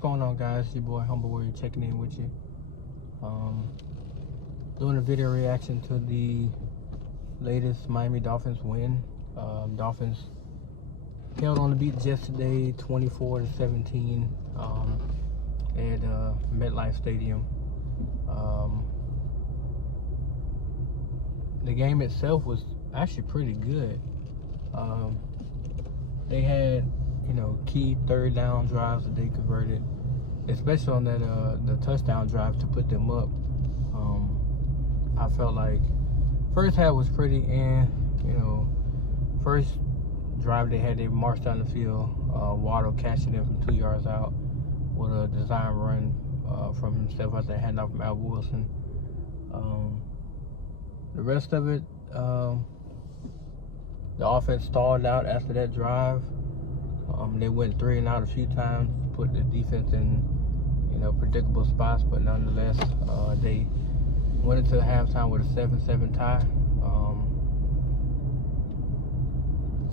going on, guys? Your boy Humble Warrior checking in with you. Doing a video reaction to the latest Miami Dolphins win. Dolphins held on the beat yesterday, 24-17, at MetLife Stadium. The game itself was actually pretty good. They had, key third down drives that they converted, especially on that the touchdown drive to put them up. I felt like first half was pretty first drive they marched down the field. Waddle catching them from 2 yards out with a design run from himself after a handoff from Al Wilson. The rest of it, the offense stalled out after that drive. They went 3 and out a few times, put the defense in, predictable spots, but nonetheless, they went into halftime with a 7-7 tie.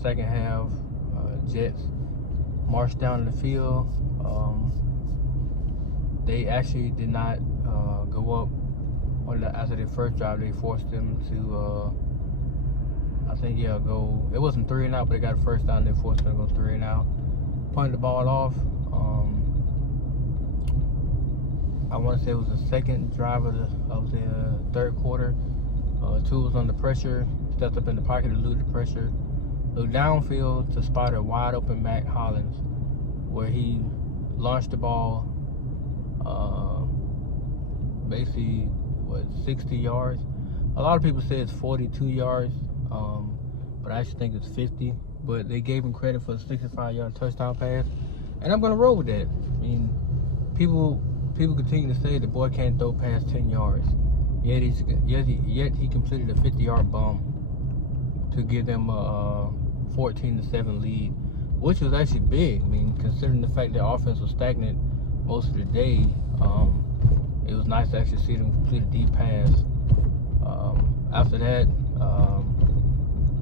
Second half, Jets marched down the field. They actually did not go up after their first drive. They forced them to, go. It wasn't 3 and out, but they got a first down. They forced them to go 3 and out. Punted the ball off. I want to say it was the second drive of the third quarter. Tua was under pressure, stepped up in the pocket to elude the pressure, looked downfield to spot a wide open Mack Hollins, where he launched the ball basically 60 yards. A lot of people say it's 42 yards, but I actually think it's 50. But they gave him credit for the 65-yard touchdown pass, and I'm gonna roll with that. I mean, people continue to say the boy can't throw past 10 yards, yet he completed a 50-yard bomb to give them a 14-7 lead, which was actually big. I mean, considering the fact that offense was stagnant most of the day, it was nice to actually see them complete a deep pass. After that,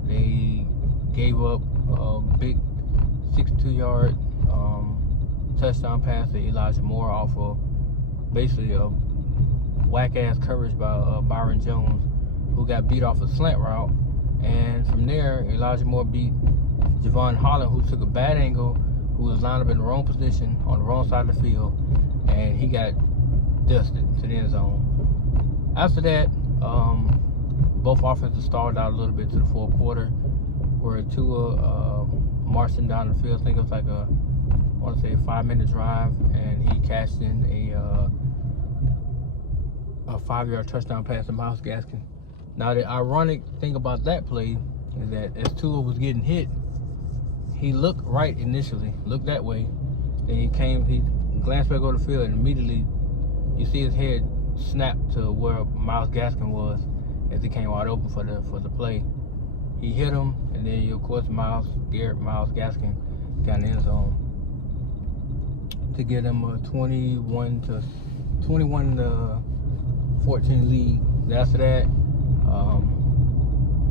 they gave up a big 62-yard touchdown pass to Elijah Moore off of basically a whack-ass coverage by Byron Jones, who got beat off a slant route. And from there, Elijah Moore beat Javon Holland, who took a bad angle, who was lined up in the wrong position on the wrong side of the field, and he got dusted to the end zone. After that, both offenses stalled out a little bit to the fourth quarter, where Tua marched him down the field. I think it was like a 5-minute drive, and he cashed in a 5-yard touchdown pass to Myles Gaskin. Now, the ironic thing about that play is that as Tua was getting hit, he looked right initially, looked that way. Then he glanced back over the field, and immediately you see his head snap to where Myles Gaskin was as he came wide open for the play. He hit him, and then of course Myles Gaskin got in the end zone to get him a 21-14 lead. After that,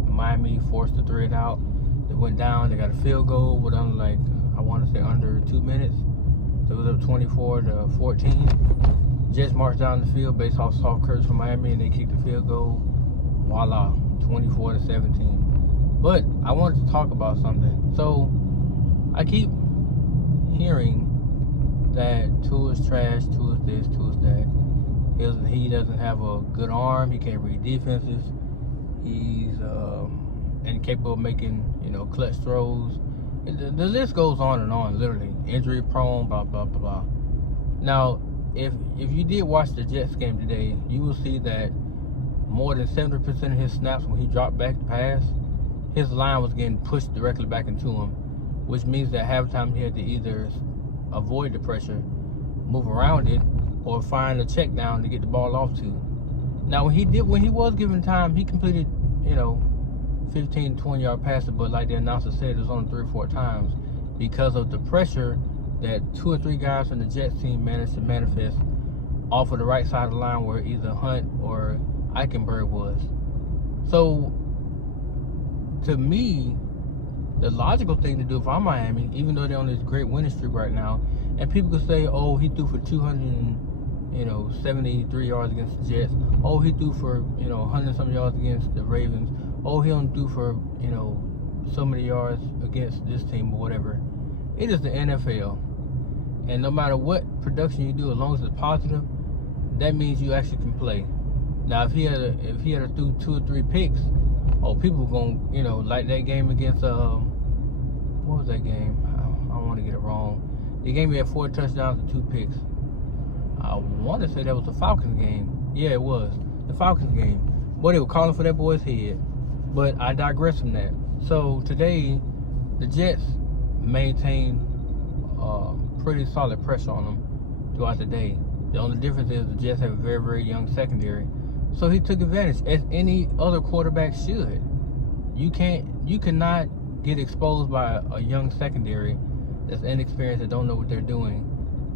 Miami forced the 3 and out. They went down. They got a field goal with under under 2 minutes. So it was up 24-14. Jets marched down the field based off soft curves from Miami, and they kicked the field goal. Voila, 24-17. But I wanted to talk about something. So I keep hearing that Tua's trash, Tua's this, Tua's that. He doesn't have a good arm. He can't read defenses. He's incapable of making clutch throws. The list goes on and on. Literally, injury prone. Blah blah blah blah. Now, if you did watch the Jets game today, you will see that more than 70% of his snaps, when he dropped back to pass, his line was getting pushed directly back into him, which means that half the time he had to either avoid the pressure, move around it, or find a check down to get the ball off to. Now, when he was given time, he completed 15-20-yard passes, but like the announcer said, it was only 3 or 4 times because of the pressure that 2 or 3 guys from the Jets team managed to manifest off of the right side of the line where either Hunt or Eichenberg was. So, to me, the logical thing to do if I'm Miami, even though they're on this great winning streak right now, And people could say, oh, he threw for 273 yards against the Jets. Oh, he threw for 100 some yards against the Ravens. Oh, he only threw for so many yards against this team or whatever. It is the NFL, and no matter what production you do, as long as it's positive, that means you actually can play. Now, if he had threw 2 or 3 picks, oh, people were gonna like that game against what was that game? I don't want to get it wrong. The game he had 4 touchdowns and 2 picks. I want to say that was the Falcons game. Yeah, it was the Falcons game. Boy, they were calling for that boy's head. But I digress from that. So today, the Jets maintained pretty solid pressure on them throughout the day. The only difference is the Jets have a very, very young secondary. So he took advantage, as any other quarterback should. You cannot get exposed by a young secondary that's inexperienced, that don't know what they're doing,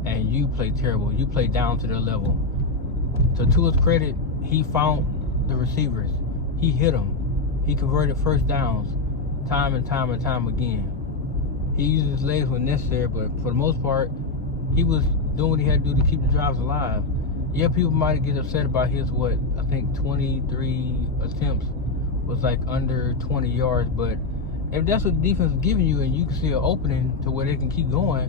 and you play terrible. You play down to their level. To Tua's credit, he found the receivers. He hit them. He converted first downs time and time and time again. He used his legs when necessary, but for the most part, he was doing what he had to do to keep the drives alive. Yeah, people might get upset about his, 23 attempts was like under 20 yards, but if that's what the defense is giving you and you can see an opening to where they can keep going,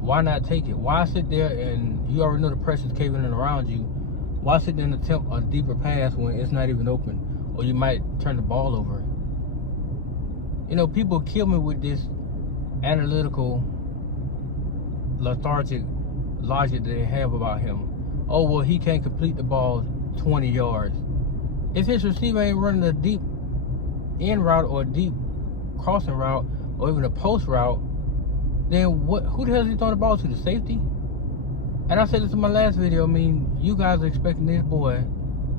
why not take it? Why sit there and you already know the pressure's caving in around you? Why sit there and attempt a deeper pass when it's not even open, or you might turn the ball over? People kill me with this analytical, lethargic logic that they have about him. Oh, well, he can't complete the ball 20 yards. If his receiver ain't running a deep end route or a deep crossing route or even a post route, then who the hell is he throwing the ball to? The safety? And I said this in my last video. I mean, you guys are expecting this boy,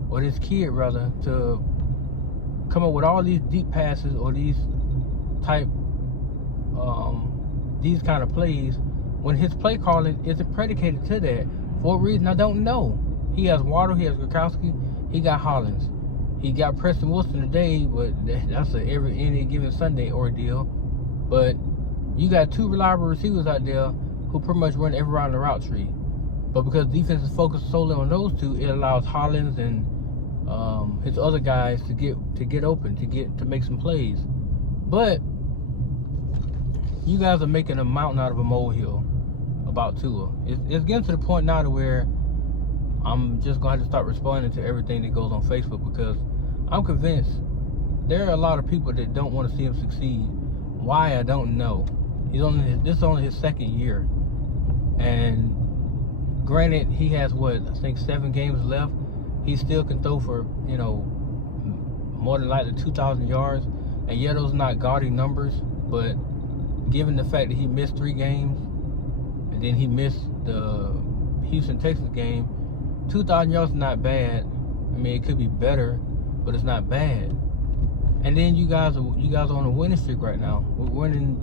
or this kid rather, to come up with all these deep passes or these kind of plays, when his play calling isn't predicated to that for a reason I don't know. He has Waddle, he has Gronkowski, he got Hollins, he got Preston Wilson today, but that's any given Sunday ordeal. But you got 2 reliable receivers out there who pretty much run every route in the route tree. But because defense is focused solely on those 2, it allows Hollins and his other guys to get open, to make some plays. But you guys are making a mountain out of a molehill about Tua. It's getting to the point now to where I'm just going to have to start responding to everything that goes on Facebook, because I'm convinced there are a lot of people that don't want to see him succeed. Why, I don't know. This is only his 2nd year. And granted, he has 7 games left. He still can throw for, more than likely 2,000 yards. And yeah, those are not gaudy numbers, but given the fact that he missed 3 games, and then he missed the Houston, Texas game, 2,000 yards is not bad. I mean, it could be better, but it's not bad. And then you guys are on a winning streak right now. We're winning,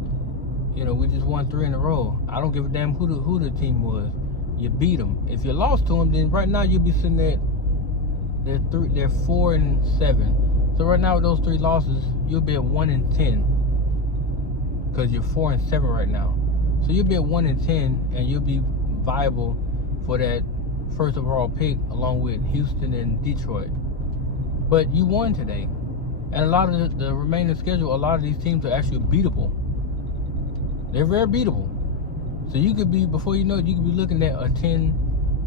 we just won 3 in a row. I don't give a damn who the team was. You beat them. If you lost to them, then right now you'll be sitting at they're 4-7. So right now with those 3 losses, you'll be at 1-10. Because you're 4-7 right now. So you'll be at 1-10, and you'll be viable for that first overall pick along with Houston and Detroit. But you won today. And a lot of the remaining schedule, a lot of these teams are actually beatable. They're very beatable. So you could be, before you know it, you could be looking at a 10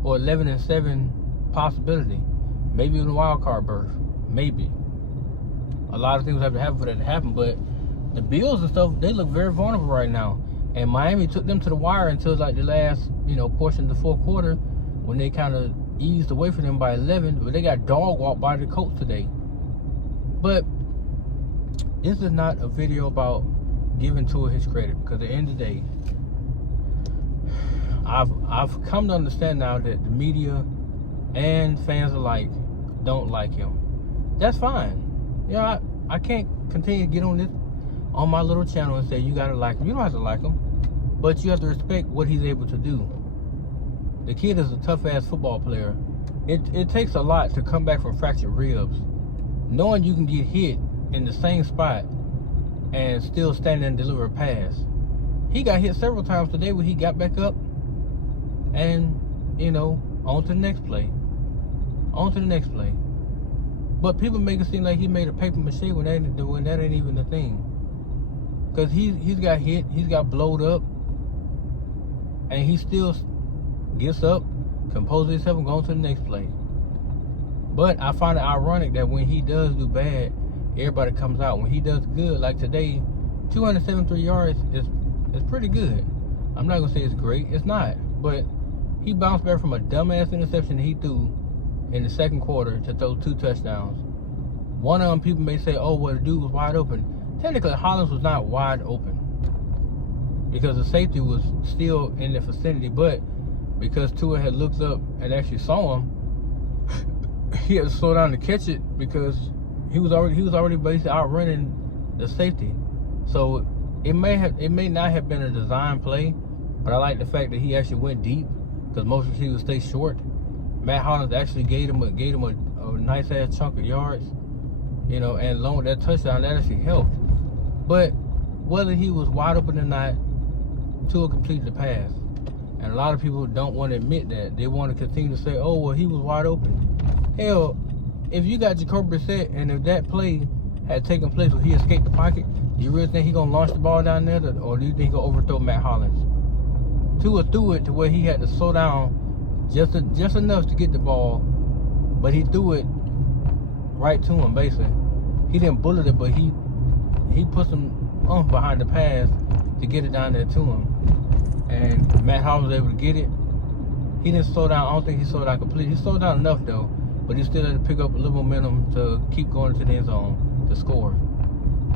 or 11-7 possibility. Maybe even a wild card berth. Maybe. A lot of things have to happen for that to happen, but the Bills and stuff, they look very vulnerable right now. And Miami took them to the wire until like the last, portion of the 4th quarter, when they kind of eased away from them by 11. But they got dog walked by the Colts today. But this is not a video about giving Tua his credit, because at the end of the day, I've come to understand now that the media and fans alike don't like him. That's fine. I can't continue to get on my little channel and say you gotta like him. You don't have to like him, but you have to respect what he's able to do. The kid is a tough-ass football player. It takes a lot to come back from fractured ribs. Knowing you can get hit in the same spot and still stand and deliver a pass. He got hit several times today when he got back up and, on to the next play. On to the next play. But people make it seem like he made a paper mache when that ain't even the thing. Because he's got hit, he's got blowed up, and he still gets up, composes himself, and goes to the next play. But I find it ironic that when he does do bad, everybody comes out. When he does good, like today, 273 yards is pretty good. I'm not gonna say it's great, it's not. But he bounced back from a dumbass interception that he threw in the second quarter to throw 2 touchdowns. One of them, people may say, oh, well, the dude was wide open. Technically, Hollins was not wide open because the safety was still in the vicinity, but because Tua had looked up and actually saw him, he had to slow down to catch it because he was already basically outrunning the safety. So it may not have been a design play, but I like the fact that he actually went deep because most receivers stay short. Matt Hollins actually gave him a nice ass chunk of yards, and along with that touchdown, that actually helped. But whether he was wide open or not, Tua completed the pass. And a lot of people don't want to admit that. They want to continue to say, oh, well, he was wide open. Hell, if you got Jacoby Brissett and if that play had taken place where he escaped the pocket, do you really think he going to launch the ball down there, or do you think he going to overthrow Matt Hollins? Tua threw it to where he had to slow down just enough to get the ball, but he threw it right to him, basically. He didn't bullet it, but he put some oomph behind the pass to get it down there to him. And Matt Hollins was able to get it. He didn't slow down. I don't think he slowed down completely. He slowed down enough, though, but he still had to pick up a little momentum to keep going to the end zone to score.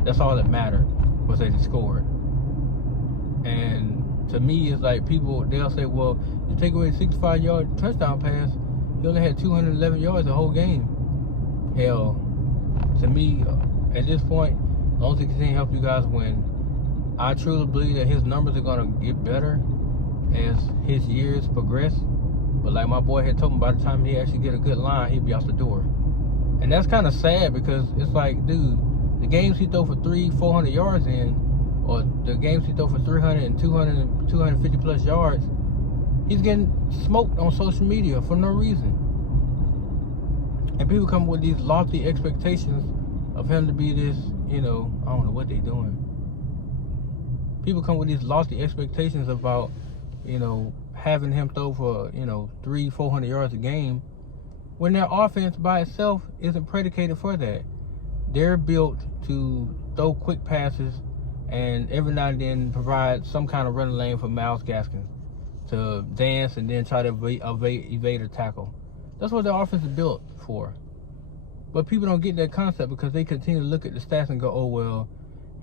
That's all that mattered, was that he scored. And to me, it's like they'll say, well, you take away the 65-yard touchdown pass, he only had 211 yards the whole game. Hell, to me, at this point, the only thing can help you guys win. I truly believe that his numbers are going to get better as his years progress. But like my boy had told me, by the time he actually get a good line, he'll be out the door. And that's kind of sad because it's like, dude, the games he throw for 300-400 yards in, or the games he throw for 300 and 200 250 plus yards, he's getting smoked on social media for no reason. And people come with these lofty expectations of him to be this, I don't know what they're doing. People come with these lofty expectations about, having him throw for, 300-400 yards a game, when their offense by itself isn't predicated for that. They're built to throw quick passes and every now and then provide some kind of running lane for Myles Gaskin to dance and then try to evade a tackle. That's what their offense is built for. But people don't get that concept because they continue to look at the stats and go, oh, well,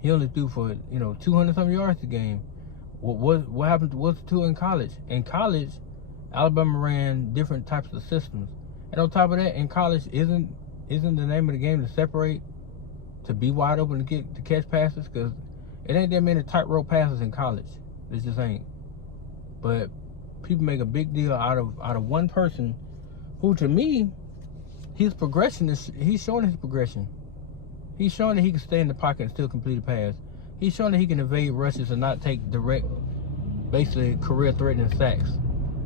he only threw for, 200-some yards a game. What happened to what's Tua in college? In college, Alabama ran different types of systems. And on top of that, in college, isn't the name of the game to separate, to be wide open to catch passes? Because it ain't that many tightrope passes in college. It just ain't. But people make a big deal out of one person who, to me, his progression he's showing his progression. He's showing that he can stay in the pocket and still complete a pass. He's showing that he can evade rushes and not take direct, basically career-threatening sacks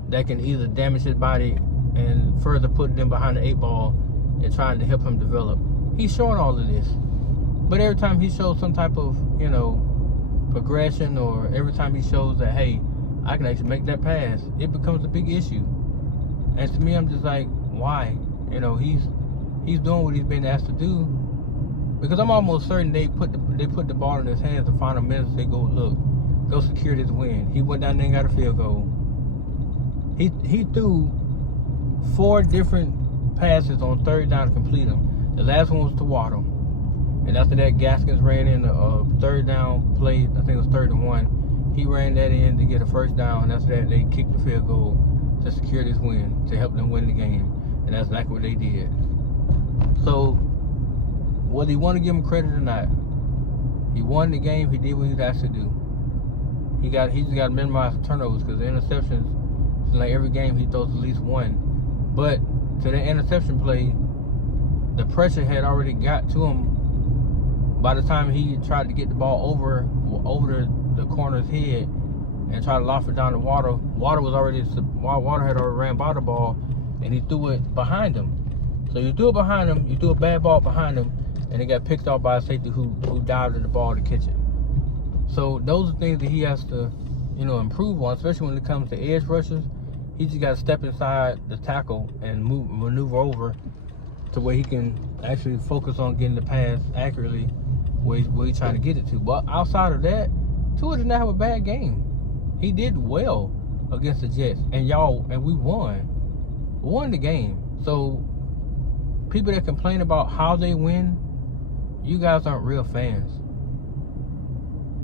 that can either damage his body and further put them behind the 8 ball and trying to help him develop. He's showing all of this. But every time he shows some type of, progression, or every time he shows that, hey, I can actually make that pass, it becomes a big issue. And to me, I'm just like, why? He's doing what he's been asked to do. Because I'm almost certain they put the ball in his hands the final minutes. They go, look, go secure this win. He went down there and got a field goal. He threw 4 different passes on 3rd down to complete them. The last one was to Waddle. And after that, Gaskins ran in a 3rd down play. I think it was 3rd and 1. He ran that in to get a 1st down. And after that, they kicked the field goal to secure this win, to help them win the game. And that's exactly what they did. So, whether you want to give him credit or not, he won the game. He did what he was asked to do. He just got to minimize the turnovers, because the interceptions, like every game he throws at least 1. But to the interception play, the pressure had already got to him by the time he tried to get the ball over the corner's head and tried to loft it down to Water. Water had already ran by the ball, and he threw it behind him. So you threw it behind him, you threw a bad ball behind him, and it got picked off by a safety who dived at the ball to catch it. So those are things that he has to, improve on, especially when it comes to edge rushers. He just got to step inside the tackle and maneuver over to where he can actually focus on getting the pass accurately where he's trying to get it to. But outside of that, Tua did not have a bad game. He did well against the Jets, and we won the game. So people that complain about how they win, you guys aren't real fans.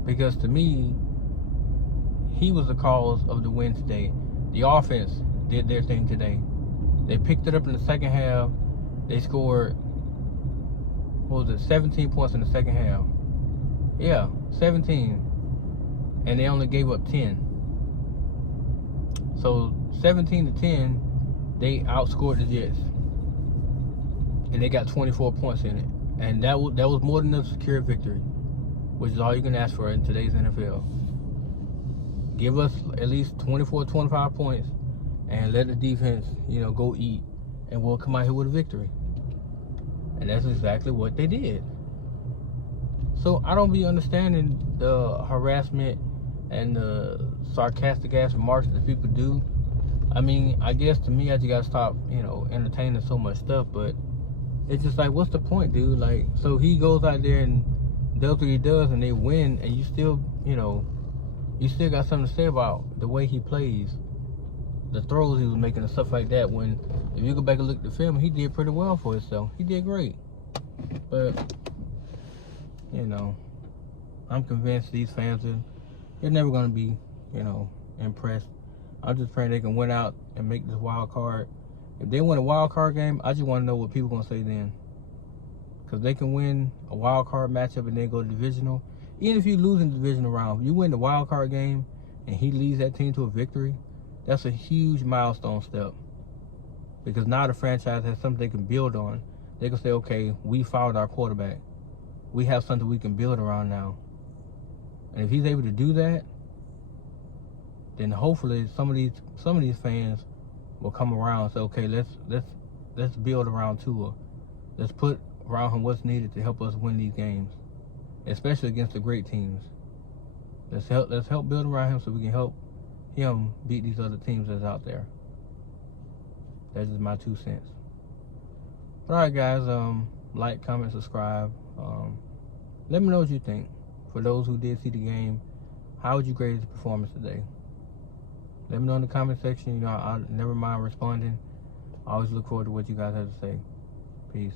Because to me, he was the cause of the win today. The offense did their thing today. They picked it up in the second half. They scored, 17 points in the second half. Yeah, 17. And they only gave up 10. So 17-10, they outscored the Jets. And they got 24 points in it. And that was more than a secure victory, which is all you can ask for in today's NFL. Give us at least 24, 25 points and let the defense, go eat, and we'll come out here with a victory. And that's exactly what they did. So I don't be understanding the harassment and the sarcastic ass remarks that people do. I mean, I guess to me, I just gotta stop, entertaining so much stuff. But it's just like, what's the point, dude? Like, so he goes out there and does what he does, and they win, and you still, you still got something to say about the way he plays, the throws he was making and stuff like that. When, if you go back and look at the film, he did pretty well for himself. He did great. But, I'm convinced these fans they're never going to be, impressed. I'm just praying they can win out and make this wild card. If they win a wild card game, I just want to know what people are going to say then. Because they can win a wild card matchup and then go to divisional. Even if you lose in the divisional round, you win the wild card game and he leads that team to a victory, that's a huge milestone step. Because now the franchise has something they can build on. They can say, okay, we fouled our quarterback. We have something we can build around now. And if he's able to do that, then hopefully some of these fans will come around and say, okay, let's build around Tua. Let's put around him what's needed to help us win these games, especially against the great teams. Let's help build around him so we can help him beat these other teams that's out there. That's just my 2 cents. All right, guys. Like, comment, subscribe. Let me know what you think. For those who did see the game, how would you grade his performance today? Let me know in the comment section. I never mind responding. I always look forward to what you guys have to say. Peace.